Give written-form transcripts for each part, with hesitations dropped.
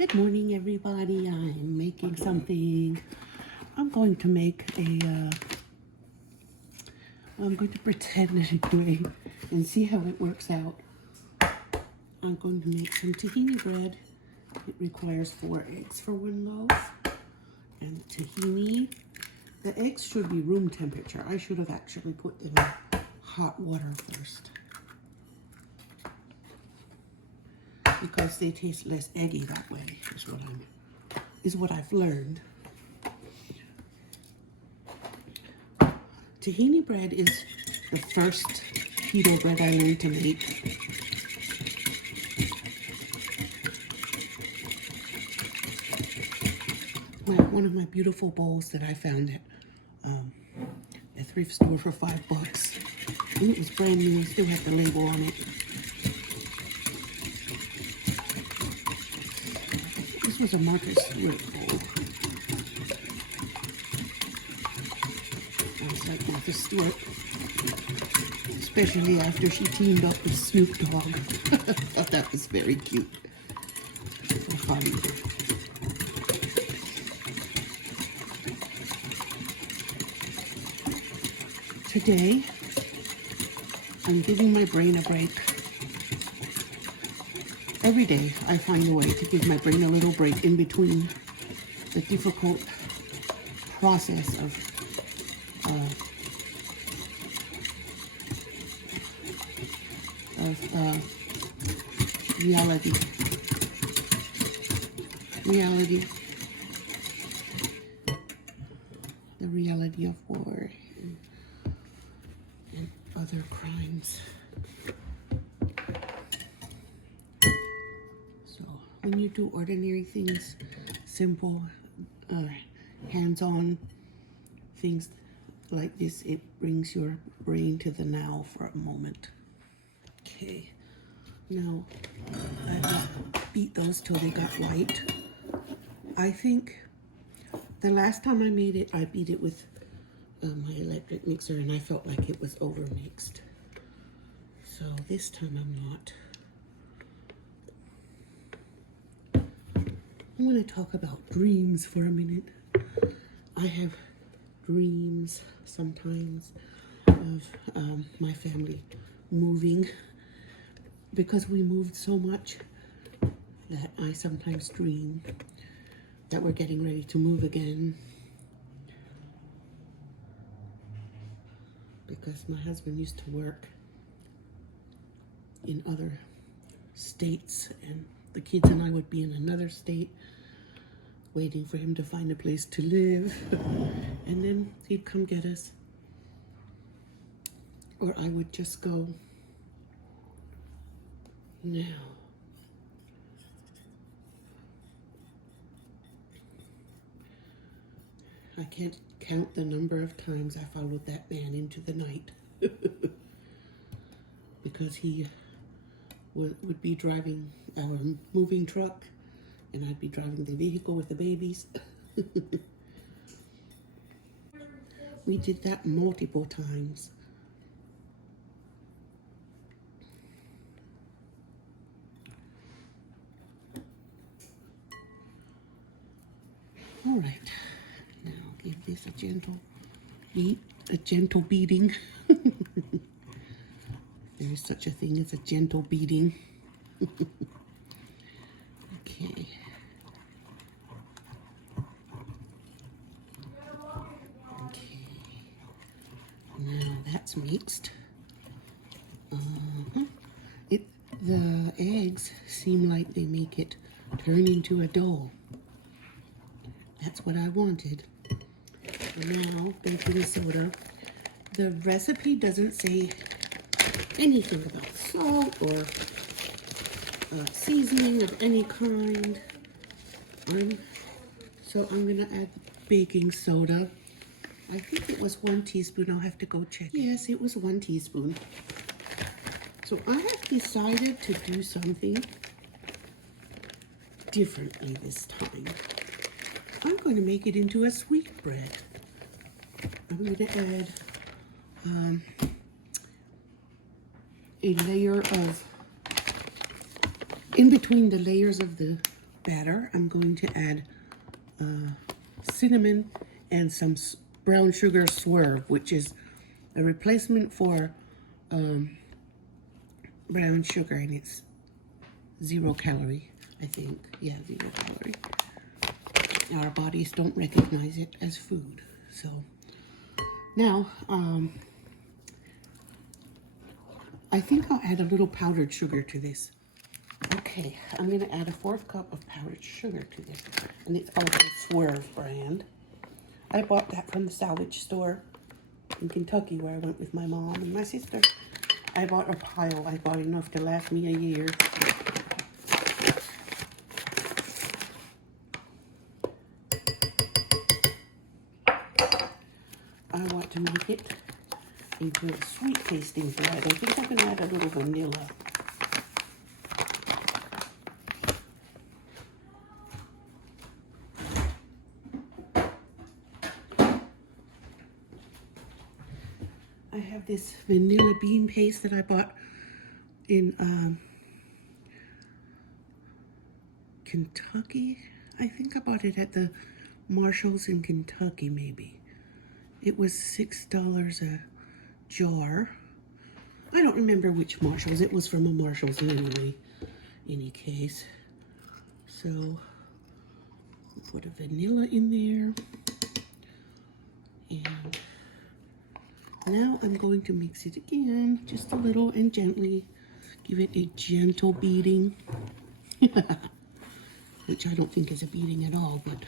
Good morning, everybody. I'm making something. I'm going to make I'm going to pretend anyway and see how it works out. I'm going to make some tahini bread. It requires 4 eggs for 1 loaf. And tahini, the eggs should be room temperature. I should have actually put them in hot water first, because they taste less eggy that way, is what I've learned. Tahini bread is the first keto bread I learned to make. One of my beautiful bowls that I found at a thrift store for $5. And it was brand new, still had the label on it. This was a Martha Stewart bowl. I was like Martha Stewart, especially after she teamed up with Snoop Dogg. I thought that was very cute. Funny. Today, I'm giving my brain a break. Every day, I find a way to give my brain a little break in between the difficult process of reality, the reality of war and other crimes. So when you do ordinary things, simple, hands-on things like this, it brings your brain to the now for a moment. Okay, now I beat those till they got white. I think the last time I made it, I beat it with my electric mixer, and I felt like it was overmixed. So this time I'm not. I want to talk about dreams for a minute. I have dreams sometimes of my family moving, because we moved so much that I sometimes dream that we're getting ready to move again, because my husband used to work in other states, and the kids and I would be in another state waiting for him to find a place to live, and then he'd come get us, or I would just go. Now, I can't count the number of times I followed that man into the night because he would be driving our moving truck, and I'd be driving the vehicle with the babies. We did that multiple times. All right, now give this a gentle beating. There is such a thing as a gentle beating. Okay. Okay. Now that's mixed. The eggs seem like they make it turn into a dough. That's what I wanted. Now, baking soda. The recipe doesn't say anything about salt or seasoning of any kind. So I'm gonna add baking soda. I think it was 1 teaspoon. I'll have to go check. Yes, it was 1 teaspoon. So I have decided to do something differently this time. I'm going to make it into a sweet bread. I'm going to add a layer of, in between the layers of the batter, I'm going to add cinnamon and some brown sugar swerve, which is a replacement for brown sugar, and it's 0 calorie, I think. Yeah, 0 calorie. Our bodies don't recognize it as food. So now, I think I'll add a little powdered sugar to this. Okay, I'm going to add a 1/4 cup of powdered sugar to this, and it's also Swerve brand. I bought that from the salvage store in Kentucky where I went with my mom and my sister. I bought a pile. I bought enough to last me a year. I want to make it into a sweet tasting bread. I think I'm going to add a little vanilla. I have this vanilla bean paste that I bought in Kentucky. I think I bought it at the Marshalls in Kentucky, maybe. It was $6 a jar. I don't remember which Marshalls. It was from a Marshalls anyway, any case. So, put a vanilla in there. And now I'm going to mix it again, just a little, and gently give it a gentle beating. Which I don't think is a beating at all, but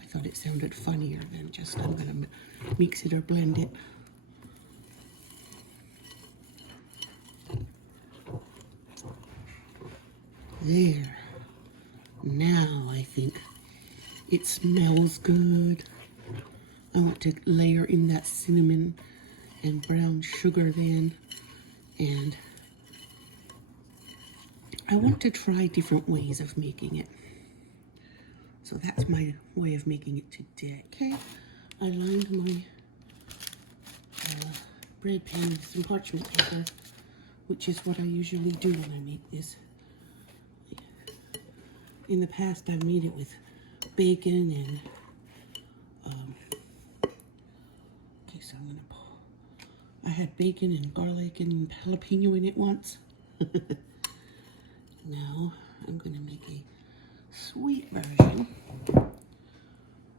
I thought it sounded funnier than just I'm going to mix it or blend it. There. Now I think it smells good. I want to layer in that cinnamon and brown sugar then, and I want to try different ways of making it. So that's my way of making it today. Okay, I lined my bread pan with some parchment paper, which is what I usually do when I make this. In the past, I made it with bacon and okay, so I'm gonna pull. I had bacon and garlic and jalapeno in it once. Now I'm gonna make a sweet version.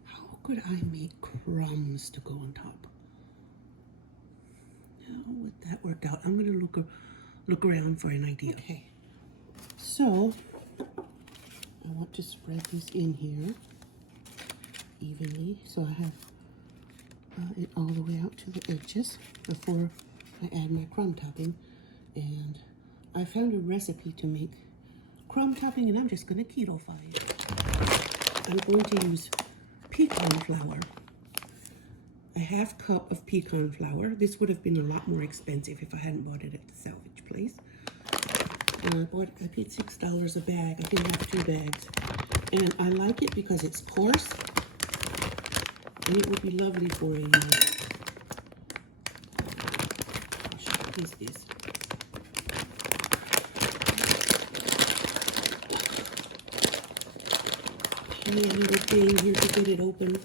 How could I make crumbs to go on top? How would that work out? I'm gonna look around for an idea. Okay, so I want to spread this in here evenly, so I have it all the way out to the edges before I add my crumb topping. And I found a recipe to make crumb topping, and I'm just going to keto-fy it. I'm going to use pecan flour, a 1/2 cup of pecan flour. This would have been a lot more expensive if I hadn't bought it at the salvage place. I paid $6 a bag. I think I have 2 bags. And I like it because it's coarse. And it would be lovely for a, what is this? Tiny little thing here to get it open.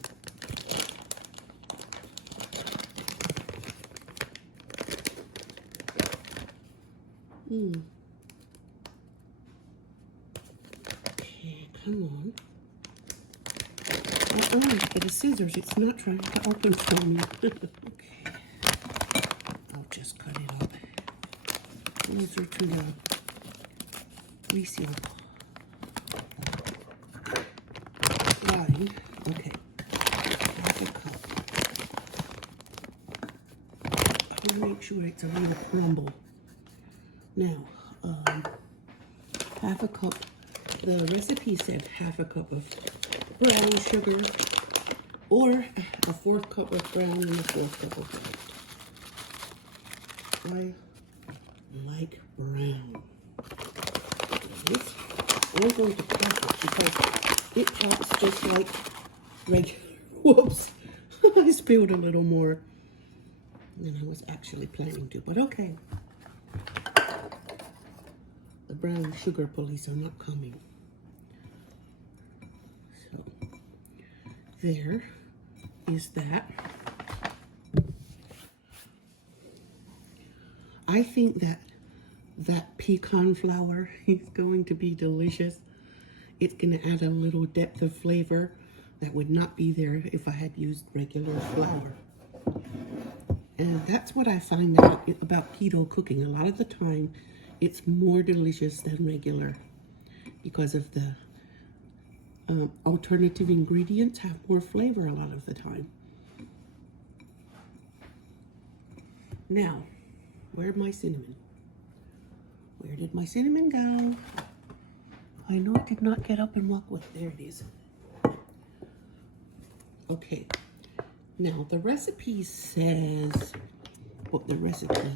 Okay, come on. For the scissors, it's not trying to open for me. Okay. I'll just cut it up. Closer to the reseal line. Okay. 1/2 cup. I want to make sure it's a little crumble. Now, 1/2 cup. The recipe said 1/2 cup of brown sugar, or a 1/4 cup of brown and a 1/4 cup of white. I like brown. This, I'm going to pop it because it pops just like regular. Whoops! I spilled a little more than I was actually planning to, but okay. The brown sugar police are not coming. there is that. I think that pecan flour is going to be delicious. It's going to add a little depth of flavor that would not be there if I had used regular flour. And that's what I find out about keto cooking. A lot of the time, it's more delicious than regular because of the alternative ingredients have more flavor a lot of the time. Now, where'd my cinnamon? Where did my cinnamon go? I know it did not get up and walk with. There it is. Okay. Now, the recipe says what the recipe,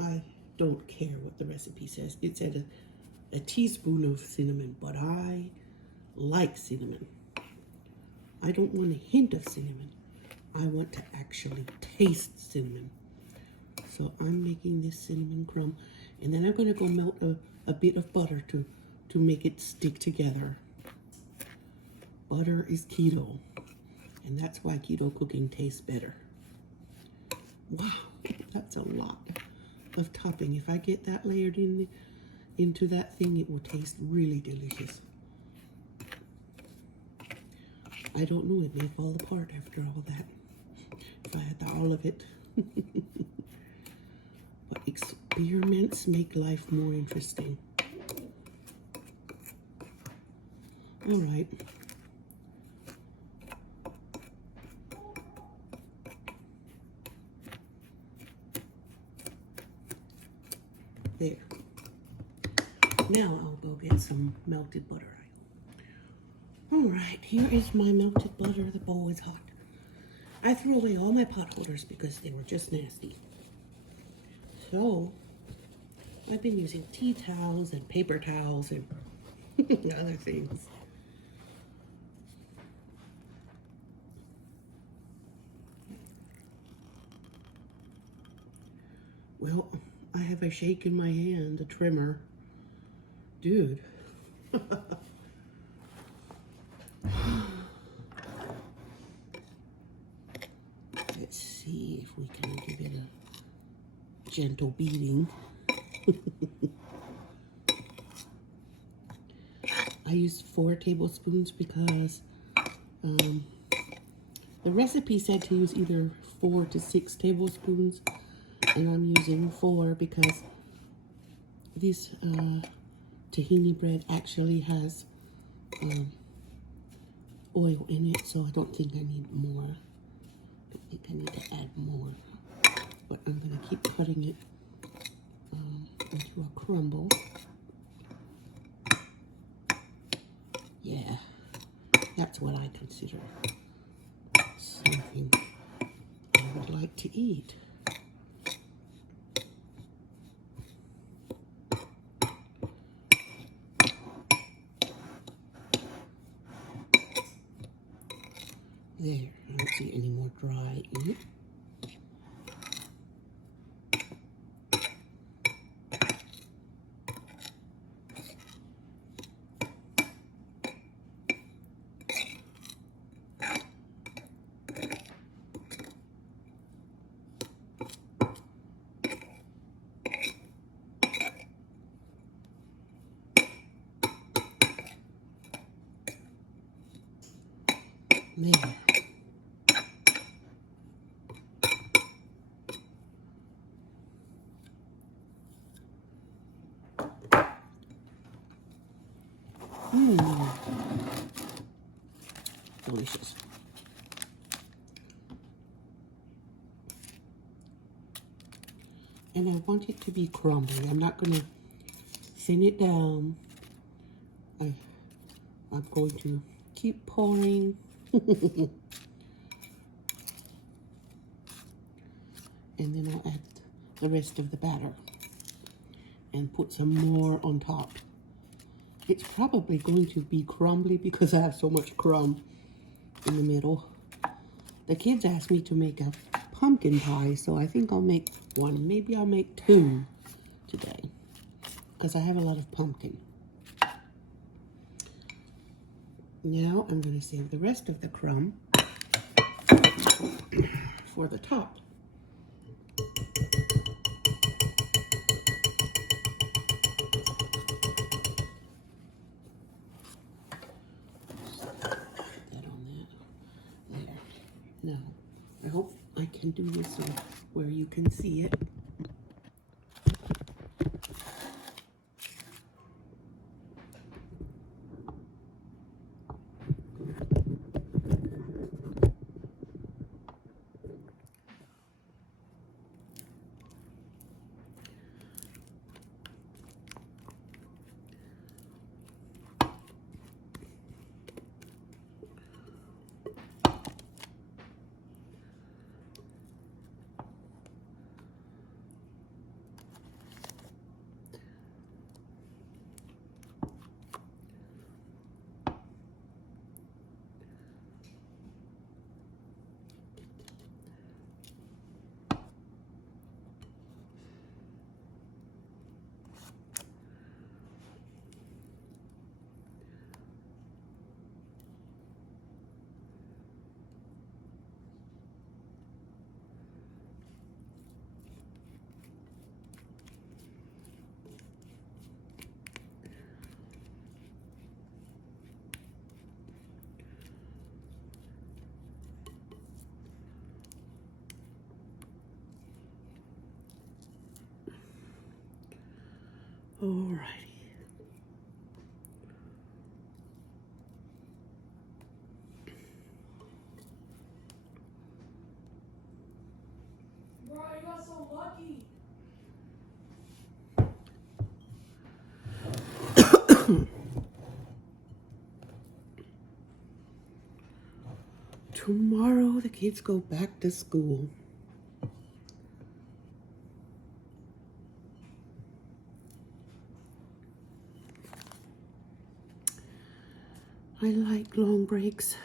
I don't care what the recipe says. It said a teaspoon of cinnamon, but I like cinnamon. I don't want a hint of cinnamon. I want to actually taste cinnamon. So I'm making this cinnamon crumb, and then I'm going to go melt a bit of butter to make it stick together. Butter is keto, and that's why keto cooking tastes better. Wow, that's a lot of topping. If I get that layered into that thing, it will taste really delicious. I don't know, it may fall apart after all that, if I had all of it. But experiments make life more interesting. All right. There. Now I'll go get some melted butter. All right, here is my melted butter. The bowl is hot. I threw away all my pot holders because they were just nasty. So I've been using tea towels and paper towels and other things. Well, I have a shake in my hand, a trimmer. Dude. Let's see if we can give it a gentle beating. I used 4 tablespoons because the recipe said to use either 4 to 6 tablespoons, and I'm using 4 because this tahini bread actually has oil in it, so I don't think I need more. I don't think I need to add more, but I'm going to keep cutting it into a crumble. Yeah, that's what I consider something I would like to eat. There, I don't see any more dry in it. There. Delicious. And I want it to be crumbly. I'm not going to thin it down. I'm going to keep pouring. And then I'll add the rest of the batter and put some more on top. It's probably going to be crumbly because I have so much crumb in the middle. The kids asked me to make a pumpkin pie, so I think I'll make one. Maybe I'll make 2 today because I have a lot of pumpkin. Now I'm going to save the rest of the crumb for the top. Put that on that. There. Now, I hope I can do this where you can see it. Alrighty. Bro, I got so lucky. Tomorrow the kids go back to school. I like long breaks.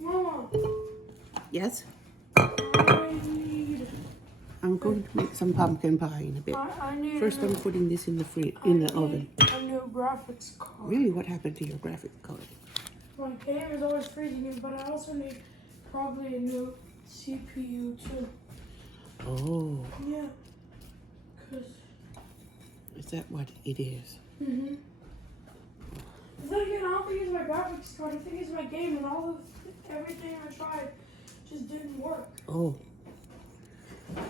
Mama, Yes? I need. I'm going to make some pumpkin pie in a bit. I need. First, I'm putting this in the oven. A new graphics card. Really, what happened to your graphic card? My game is always freezing, but I also need probably a new CPU too. Oh, Yeah. Cause. is that what it is? Mhm. Cause then again, I don't think it's my graphics card. I think it's my game, and everything I tried just didn't work. Oh.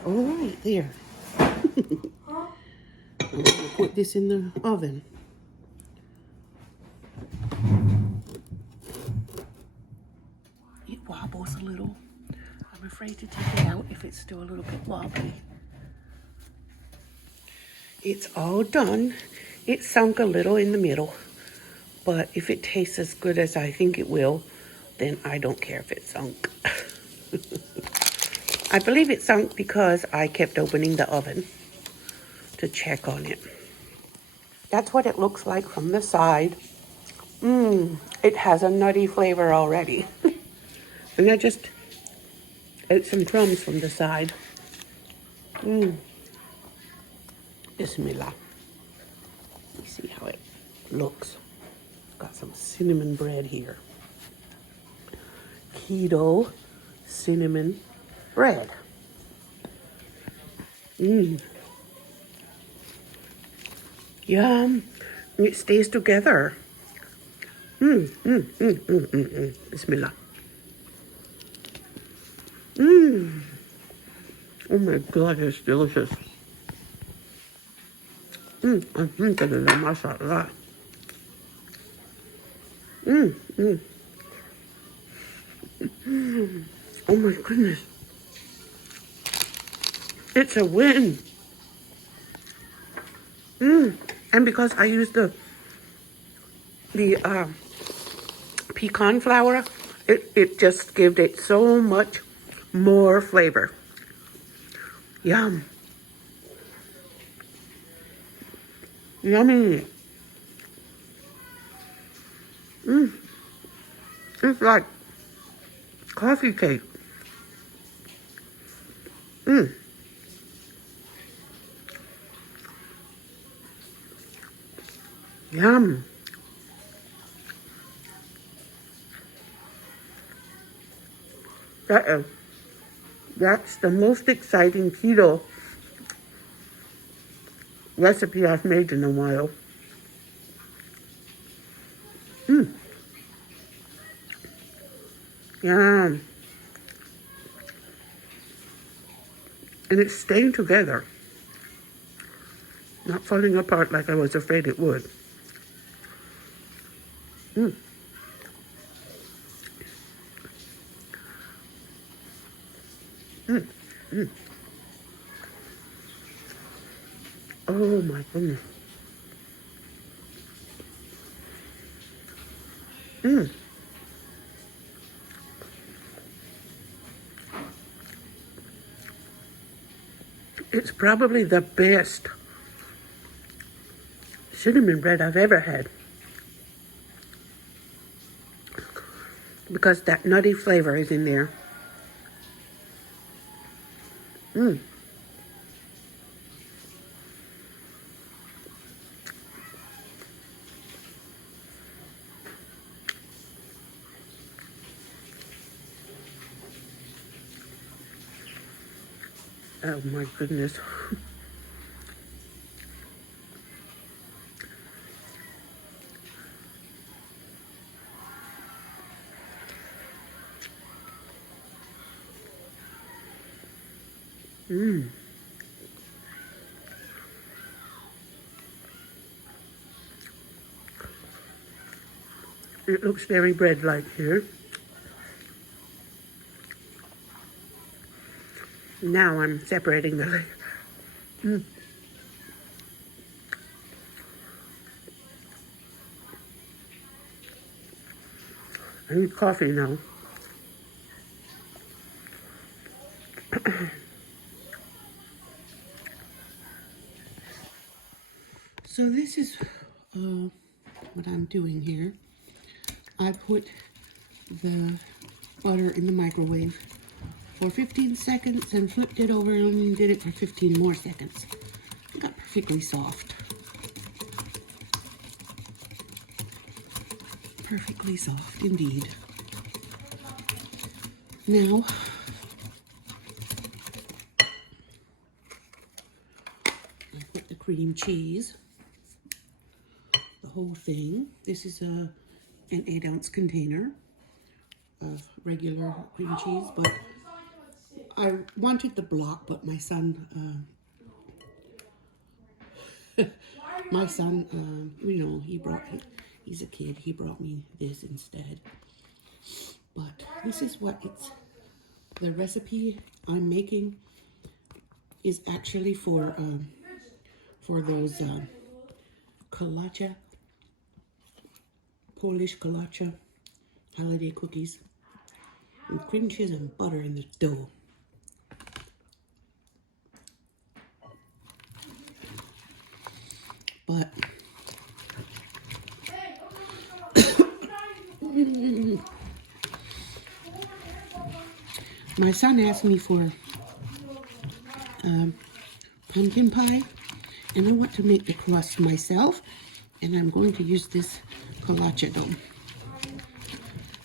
All right, there. Huh? I'm going to put this in the oven. It wobbles a little. I'm afraid to take it out if it's still a little bit wobbly. It's all done. It sunk a little in the middle, but if it tastes as good as I think it will, then I don't care if it sunk. I believe it sunk because I kept opening the oven to check on it. That's what it looks like from the side. It has a nutty flavor already. And I just ate some crumbs from the side. Bismillah. Let me see how it looks. Got some cinnamon bread here. Keto cinnamon bread. Yum. It stays together. Bismillah. Oh my God, it's delicious. Alhamdulillah, mashallah. Oh my goodness. It's a win. And because I used the pecan flour, it just gave it so much more flavor. Yum. Yummy. It's like coffee cake. Mmm. Yum. That's the most exciting keto recipe I've made in a while. Mmm. Yum. And it's staying together. Not falling apart like I was afraid it would. Mmm. Mmm. Mmm. Oh my goodness. Mmm. It's probably the best cinnamon bread I've ever had. Because that nutty flavor is in there. Mmm. Oh my goodness. Mmm. It looks very bread-like here. Now I'm separating the layer. Mmm. I need coffee now. So this is what I'm doing here. I put the butter in the microwave for 15 seconds and flipped it over and did it for 15 more seconds. It got perfectly soft. Perfectly soft indeed. Now, I put the cream cheese, the whole thing. This is an 8-ounce container of regular cream cheese, but I wanted the block, but my son, you know, he's a kid, he brought me this instead. But this is what the recipe I'm making is actually for those kolacha, Polish kolacha holiday cookies, with cream cheese and butter in the dough. But my son asked me for pumpkin pie, and I want to make the crust myself, and I'm going to use this kolacha dough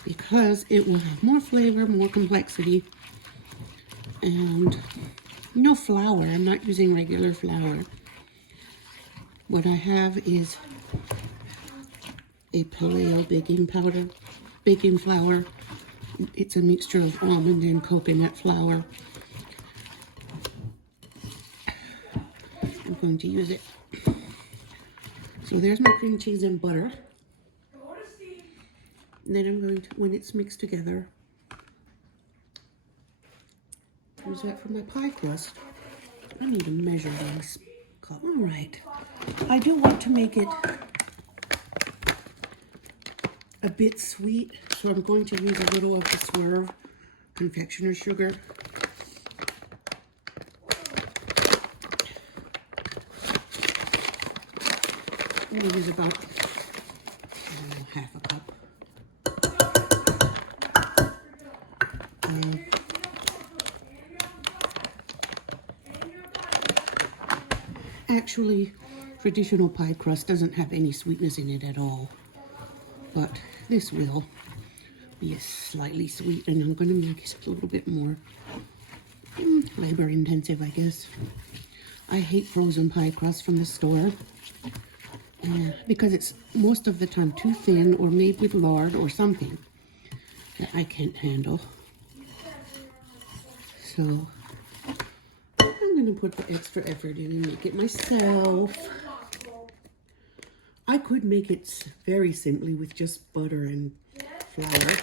because it will have more flavor, more complexity, and no flour. I'm not using regular flour. What I have is a paleo baking flour. It's a mixture of almond and coconut flour. I'm going to use it. So there's my cream cheese and butter. And then I'm going to, when it's mixed together, use that for my pie crust. I need to measure these. All right. I do want to make it a bit sweet, so I'm going to use a little of the Swerve confectioner sugar. I'm going to use about half a cup. Actually, traditional pie crust doesn't have any sweetness in it at all. But this will be slightly sweet, and I'm going to make it a little bit more labor intensive, I guess. I hate frozen pie crust from the store because it's most of the time too thin or made with lard or something that I can't handle. So I'm going to put the extra effort in and make it myself. I could make it very simply with just butter and flour.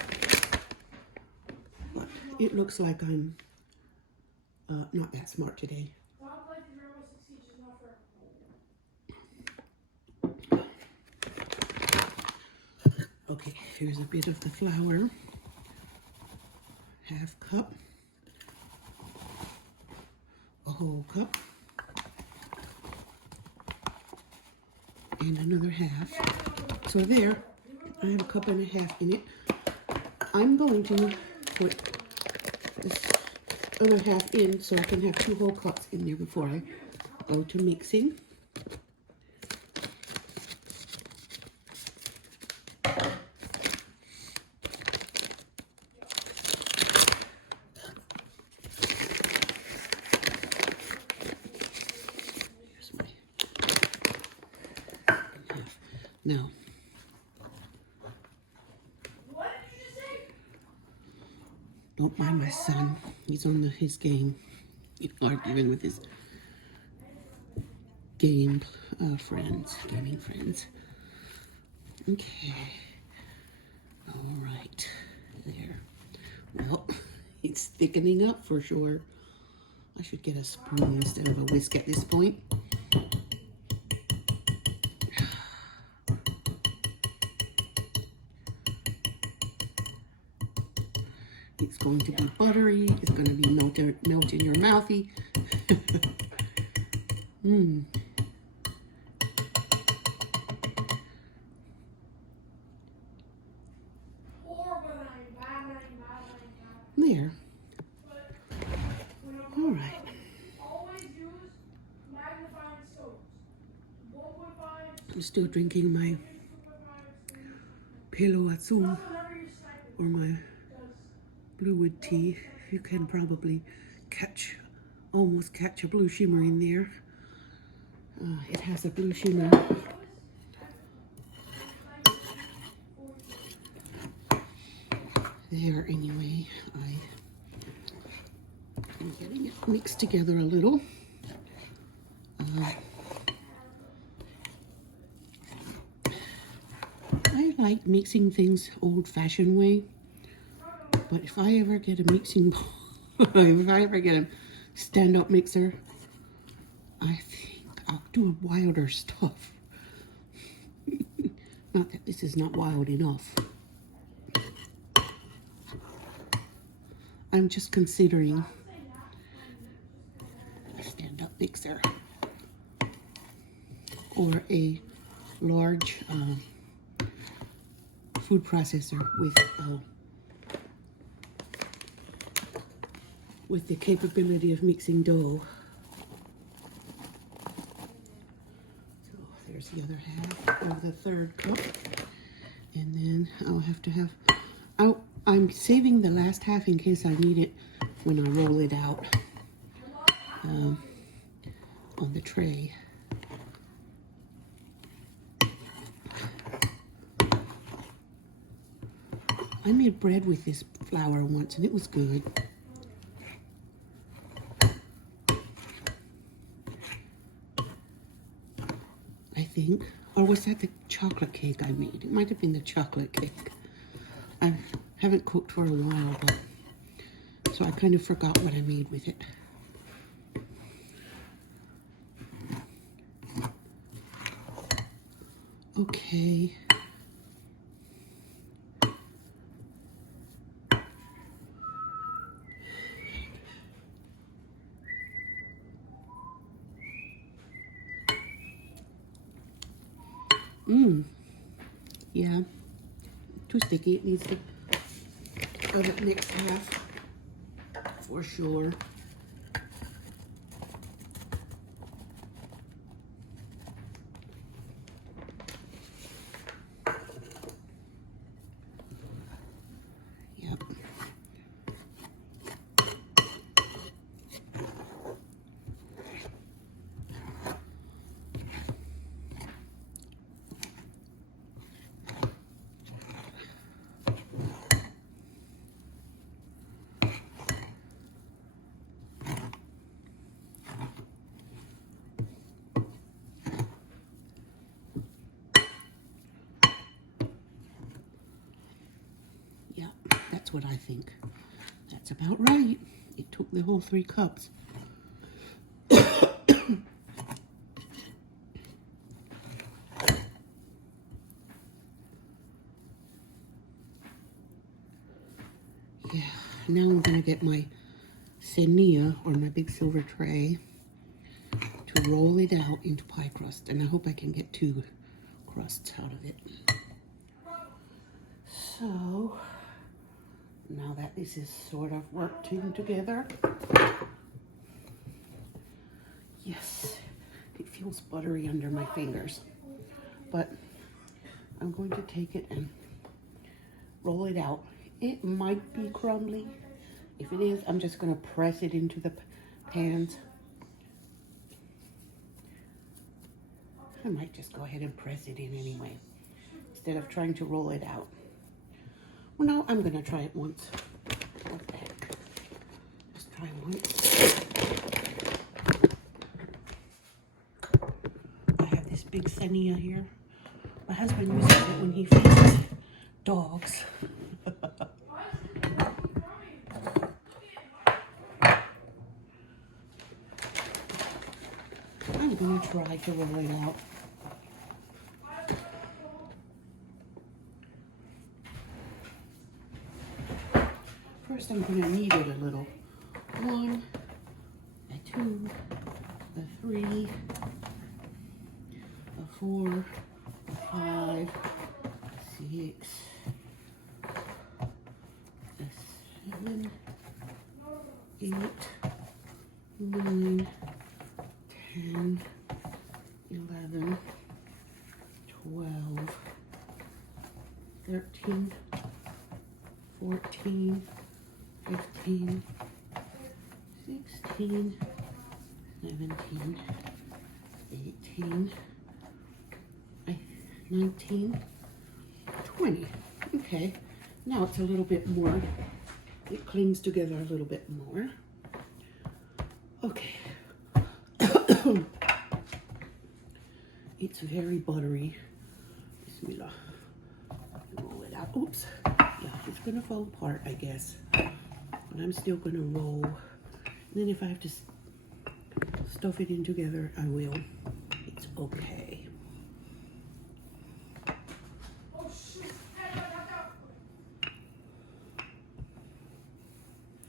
But it looks like I'm not that smart today. Okay, here's a bit of the flour. Half cup. A whole cup. And another half. So there, I have a cup and a half in it. I'm going to put this other half in so I can have 2 whole cups in there before I go to mixing. Here's my half. Now, don't mind my son. He's on his game, arguing with his gaming friends. Okay. All right. There. Well, it's thickening up for sure. I should get a spoon instead of a whisk at this point. It's going to be buttery. It's going to be melt in your mouthy. There. All right. I'm still drinking my Pelo Azul or my blue wood tea. You can probably almost catch a blue shimmer in there. It has a blue shimmer. There, anyway, I'm getting it mixed together a little. I like mixing things old-fashioned way, but if I ever get a mixing bowl, if I ever get a stand-up mixer, I think I'll do wilder stuff. Not that this is not wild enough. I'm just considering a stand-up mixer or a large food processor with the capability of mixing dough. So there's the other half of the 3rd cup, and then I'll have to have. I'm saving the last half in case I need it when I roll it out on the tray. I made bread with this flour once and it was good. I think. Or was that the chocolate cake I made? It might have been the chocolate cake. I haven't cooked for a while, so I kind of forgot what I made with it. Okay. Yeah. Too sticky. It needs to have it mixed half for sure. That's what I think. That's about right. It took the whole 3 cups. Yeah, now I'm gonna get my senia, or my big silver tray, to roll it out into pie crust. And I hope I can get 2 crusts out of it. So, now that this is sort of working together, yes, it feels buttery under my fingers. But I'm going to take it and roll it out. It might be crumbly. If it is, I'm just going to press it into the pans. I might just go ahead and press it in anyway, instead of trying to roll it out. Well, no, I'm going to try it once. What the heck? Just try once. I have this big senia here. My husband uses it when he feeds dogs. I'm going to try to roll it out. First, I'm going to knead it a little. 1, a 2, a 3, a 4, a 5, 6, a 7, 8, 9, 10, 11, 12, 13, 14, 15, 16, 17, 18, 19, 20. Okay, now it's a little bit more, it clings together a little bit more. Okay. It's very buttery. Bismillah. Roll it out. Oops. Yeah, it's gonna fall apart, I guess. But I'm still gonna roll. And then if I have to stuff it in together, I will. It's okay.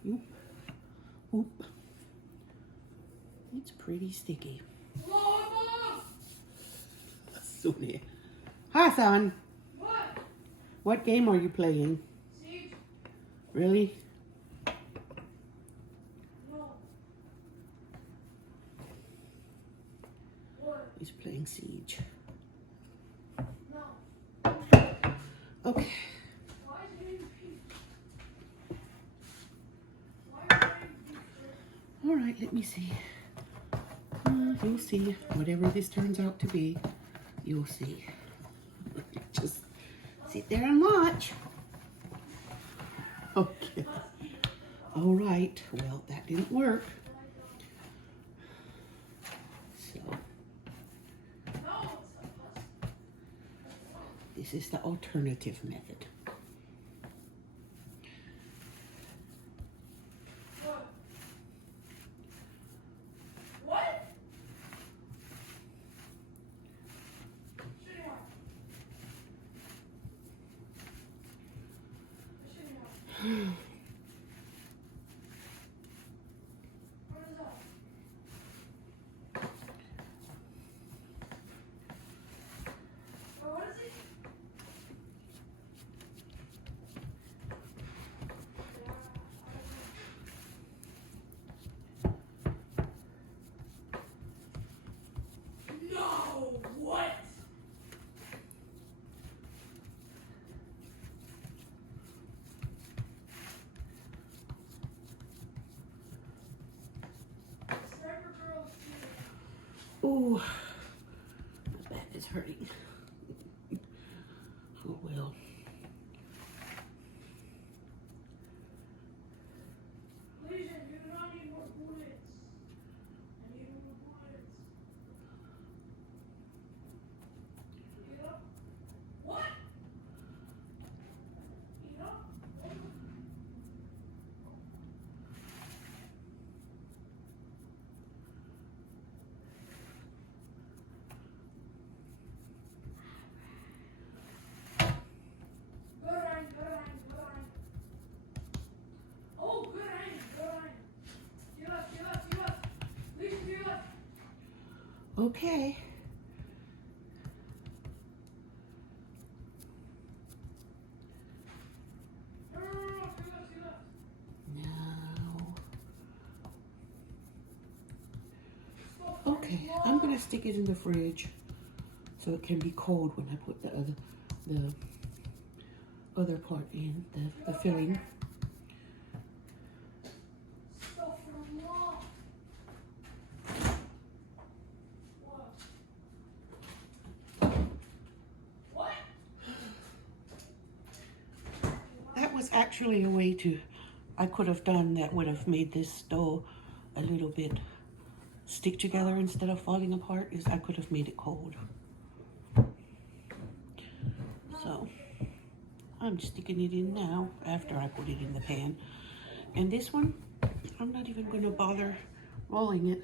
Oop. Oop. It's pretty sticky. Sonia. Hi, son. What? What game are you playing? Siege? Really? No. What? He's playing Siege. No. Okay. Why is it in pink? Why is it in pink? All right, let me see. You'll see. Whatever this turns out to be, you'll see. Just sit there and watch. Okay. All right. Well, that didn't work. So, this is the alternative method. What? No! What? Sniper girl is here. Oh, my back is hurting. Oh well. Legion, you do not need more bullets. I need more bullets. Get up. What? Get up. Okay. Now. Okay, I'm gonna stick it in the fridge so it can be cold when I put the other part in, the filling. That was actually a way I could have done that would have made this dough a little bit stick together instead of falling apart, is I could have made it cold. So I'm sticking it in now after I put it in the pan. And this one, I'm not even going to bother rolling it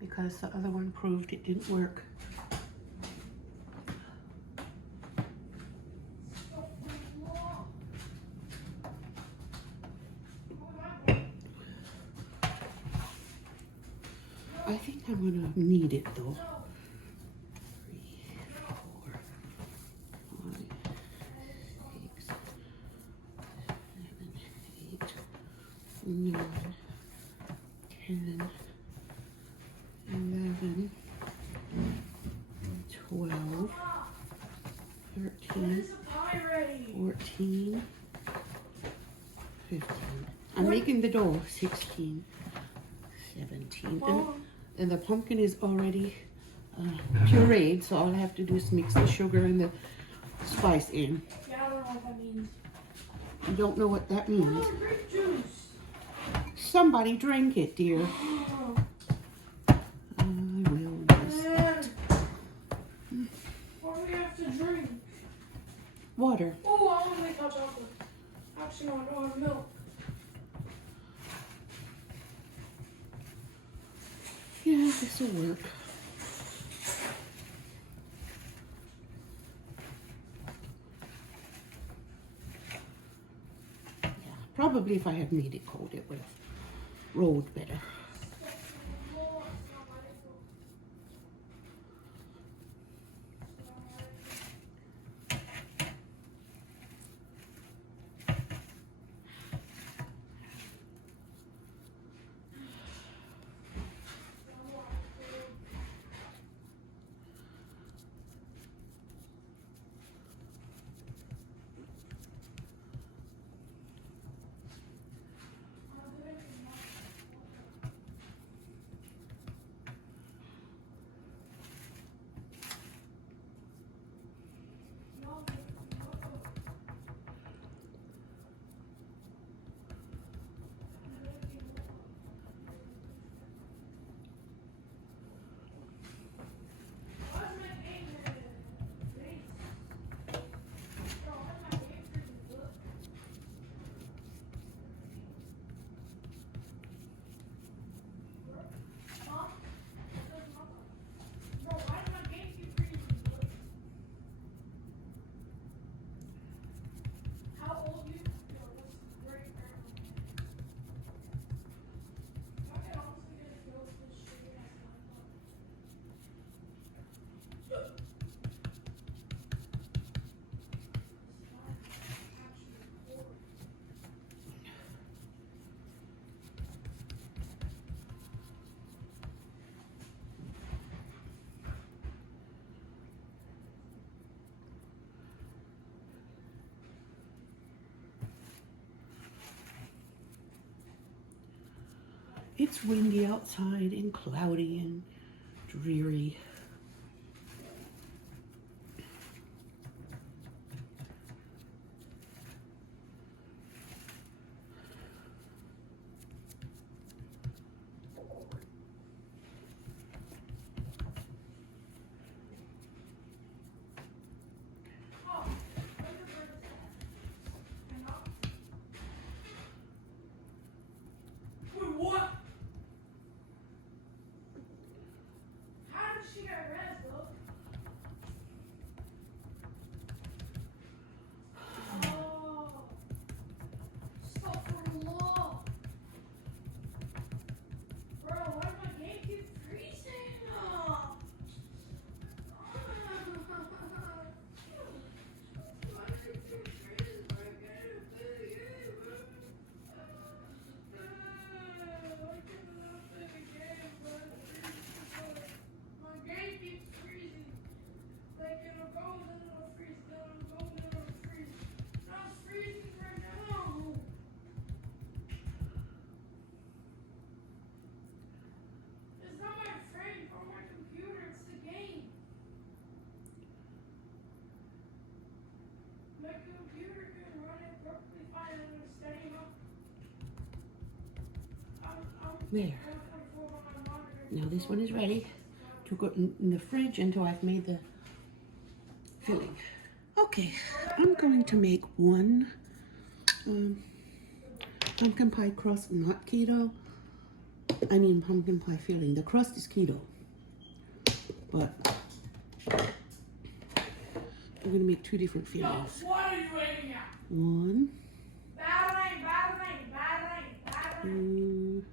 because the other one proved it didn't work. I think I'm going to knead it though. 3, 4, 5, 6, 7, 8, 9, 10, 11, 12, 13, 14, 15. I'm making the dough 16, 17. And the pumpkin is already pureed, so all I have to do is mix the sugar and the spice in. Yeah, I don't know what that means. You don't know what that means? Oh, grape juice. Somebody drank it, dear. Oh, I will just... man. What do we have to drink? Water. Oh, I want to make hot chocolate. Actually, no, I don't have milk. Yeah, this will work. Yeah, probably if I had made it cold, it would have rolled better. It's windy outside and cloudy and dreary. Wait, what? How did she get red, though? Oh. Stop for the law. Bro, why does my game keep freezing? Oh. There. Now this one is ready to go in the fridge until I've made the filling. Okay, I'm going to make one pumpkin pie crust, not keto. I mean pumpkin pie filling. The crust is keto, but I'm gonna make two different fillings. What are you aiming at? One. Battling.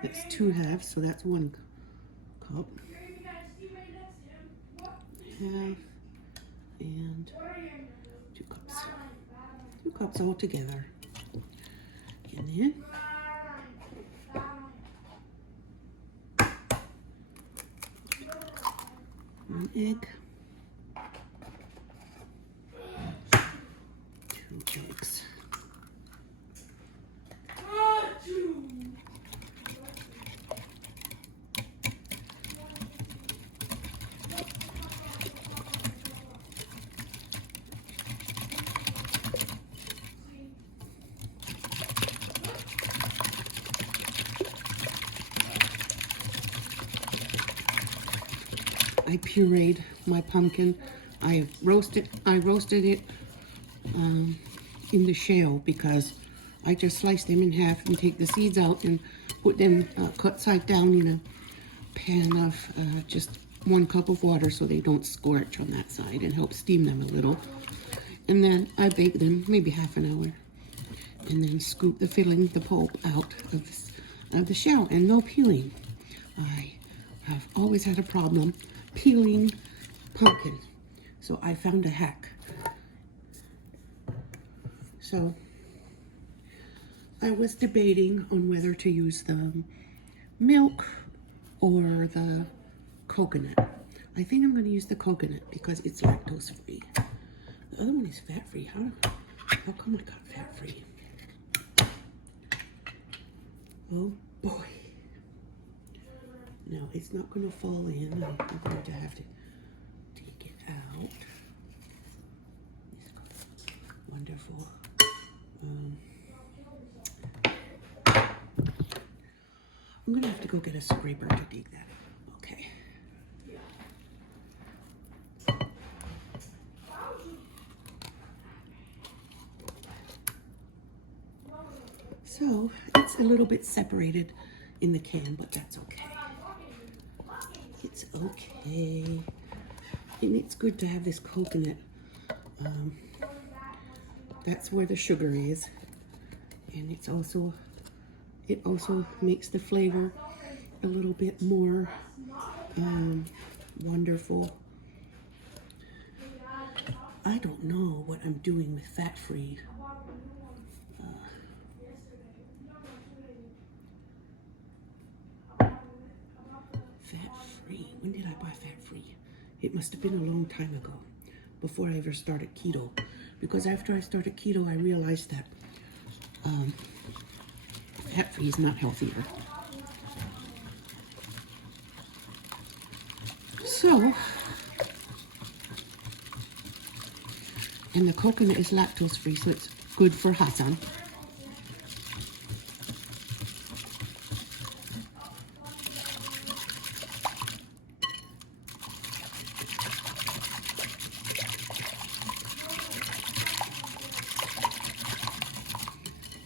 That's 2 halves, so that's 1 cup. Half and 2 cups. 2 cups all together. And then 1 egg. 2 eggs. I pureed my pumpkin. I roasted it in the shell because I just slice them in half and take the seeds out and put them cut side down in a pan of just 1 cup of water so they don't scorch on that side, and help steam them a little. And then I bake them maybe half an hour, and then scoop the filling, the pulp out of the shell, and no peeling. I have always had a problem peeling pumpkin, so I found a hack. So I was debating on whether to use the milk or the coconut. I think I'm going to use the coconut because it's lactose free. The other one is fat free. How come I got fat free? Oh boy. No, it's not going to fall in. I'm going to have to take it out. Wonderful. I'm going to have to go get a scraper to dig that up. Okay. So it's a little bit separated in the can, but that's okay. It's okay. And it's good to have this coconut. That's where the sugar is. And it also makes the flavor a little bit more wonderful. I don't know what I'm doing with fat-free. Fat-free. When did I buy fat-free? It must have been a long time ago, before I ever started keto. Because after I started keto, I realized that fat-free is not healthier. So, and the coconut is lactose-free, so it's good for Hassan.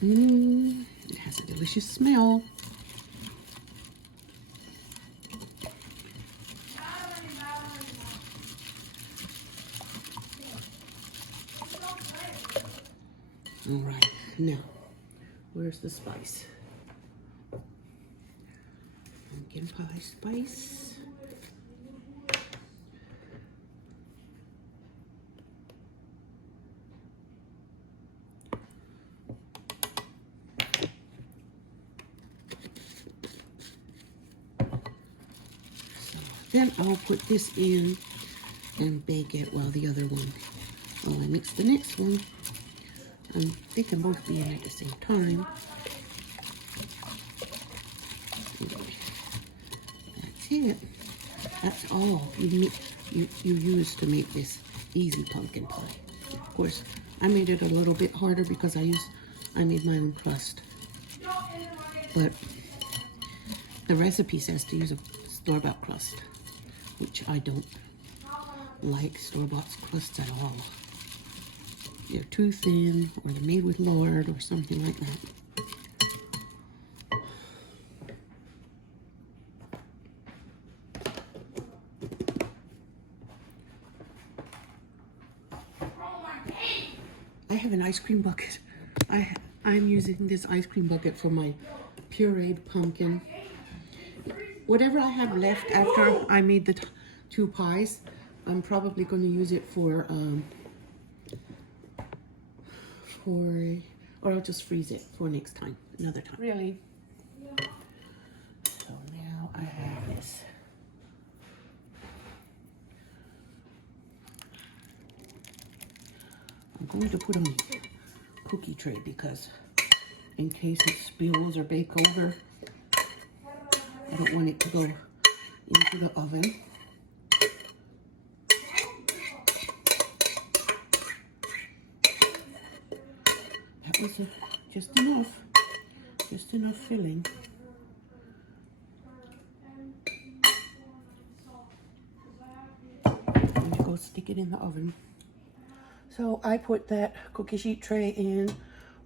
It has a delicious smell. All right, now, where's the spice? Pumpkin pie spice. Then I'll put this in and bake it while the other one, while I mix the next one. They can both be in at the same time. That's it. That's all you use to make this easy pumpkin pie. Of course, I made it a little bit harder because I made my own crust. But The recipe says to use a store-bought crust, which I don't like store-bought crusts at all. They're too thin, or they're made with lard, or something like that. I have an ice cream bucket. I'm using this ice cream bucket for my pureed pumpkin. Whatever I have left after I made the two pies, I'm probably going to use it for, or I'll just freeze it for next time, another time. Really? So now I have this. I'm going to put on the cookie tray because in case it spills or bake over, I don't want it to go into the oven. That was just enough filling. I'm going to go stick it in the oven. So I put that cookie sheet tray in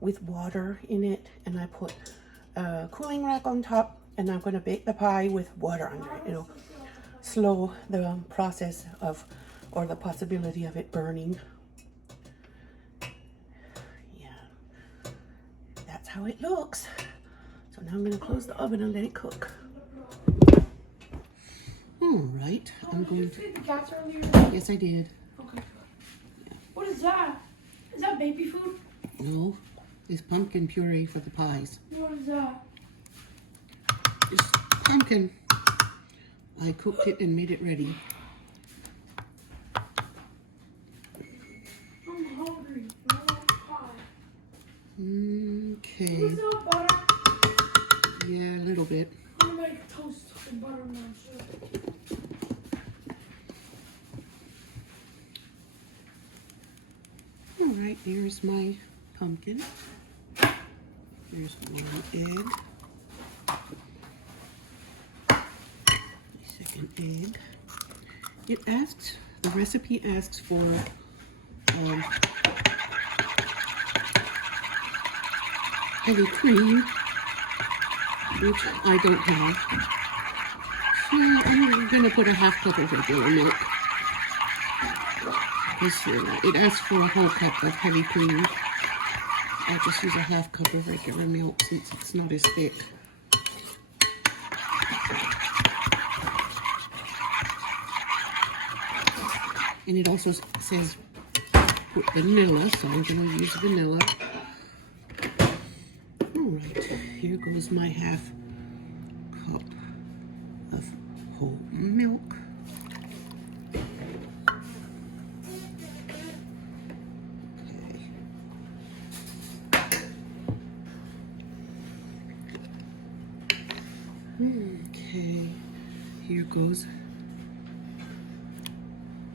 with water in it, and I put a cooling rack on top, and I'm going to bake the pie with water under it. It'll slow the process of, or the possibility of it burning. Yeah, that's how it looks. So now I'm going to close the oven and let it cook. All right, I'm going to... Did you feed the cats earlier? Yes, I did. Okay. What is that? Is that baby food? No, it's pumpkin puree for the pies. What is that? It's pumpkin. I cooked it and made it ready. I'm hungry. I want pie. Okay. Is there butter? Yeah, a little bit. I'm gonna make toast and butter now. Sure. All right, here's my pumpkin. Here's one egg. Second egg. It asks, the recipe asks for heavy cream, which I don't have. So I'm gonna put a half cup of regular milk. It asks for a whole cup of heavy cream. I'll just use a half cup of regular milk since it's not as thick. And it also says put vanilla, so I'm going to use vanilla. Alright, here goes my half cup of whole milk. Okay, here goes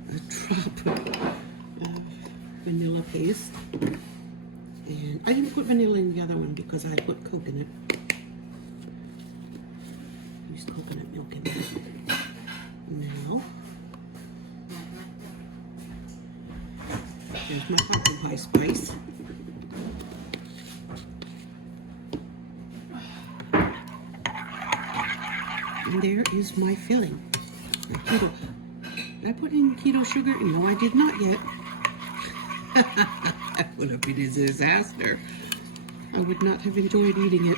a drop of vanilla paste. And I didn't put vanilla in the other one because I put coconut. Used coconut milk in there. Now, there's my pumpkin pie spice. And there is my filling. My keto. Did I put in keto sugar? No, I did not yet. That would have been a disaster. I would not have enjoyed eating it.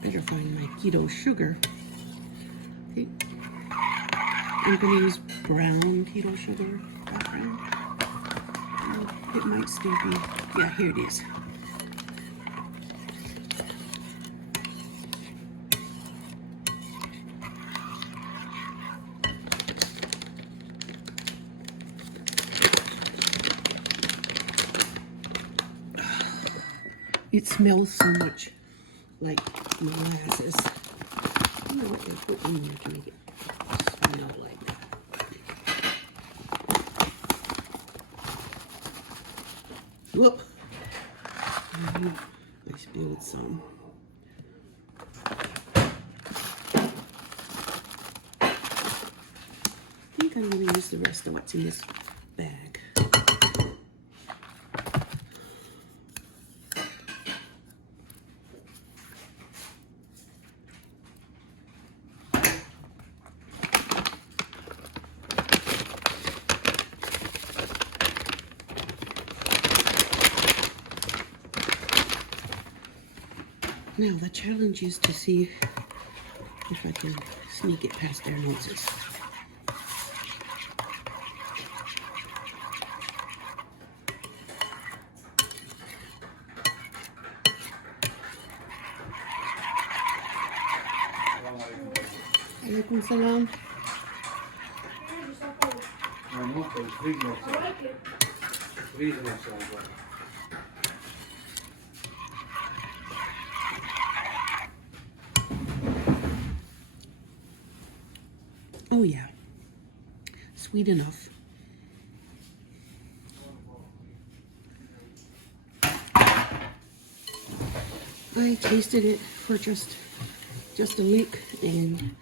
Better find my keto sugar. Okay. I'm going to use brown keto sugar. Brown. It might still be. Yeah, here it is. It smells so much like molasses. I don't know what they put in there to make it smell like that. Whoop! I spilled some. think I'm going to use the rest of what's in this bag. Now the challenge is to see if I can sneak it past their noses. Alaikum salam. I like it. Oh yeah, sweet enough. I tasted it for just a lick, and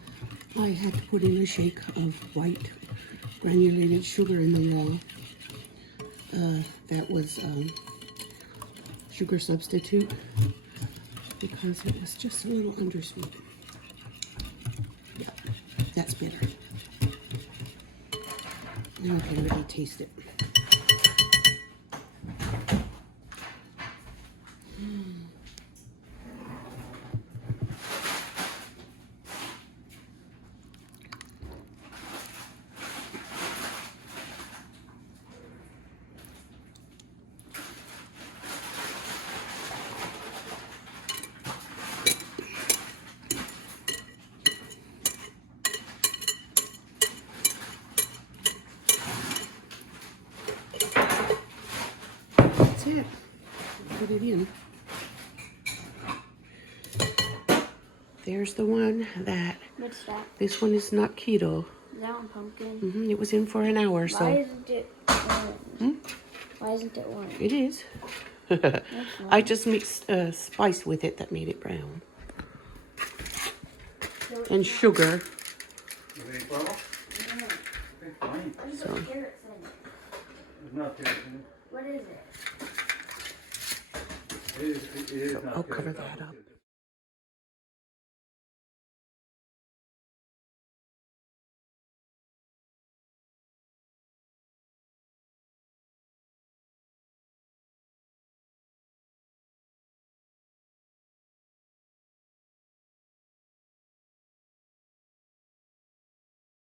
I had to put in a shake of white granulated sugar in the wall. That was sugar substitute because it was just a little undersweet. Yeah, that's better. Now I can really taste it. That's it. Put it in. There's the one that. What's that? This one is not keto. Is that one pumpkin? It was in for an hour, so. Why isn't it orange? Why isn't it orange? It is. I just mixed spice with it that made it brown. And sugar. So. There's carrots in it. Not carrots in it. What is it? It is I'll not cover carrots. that up.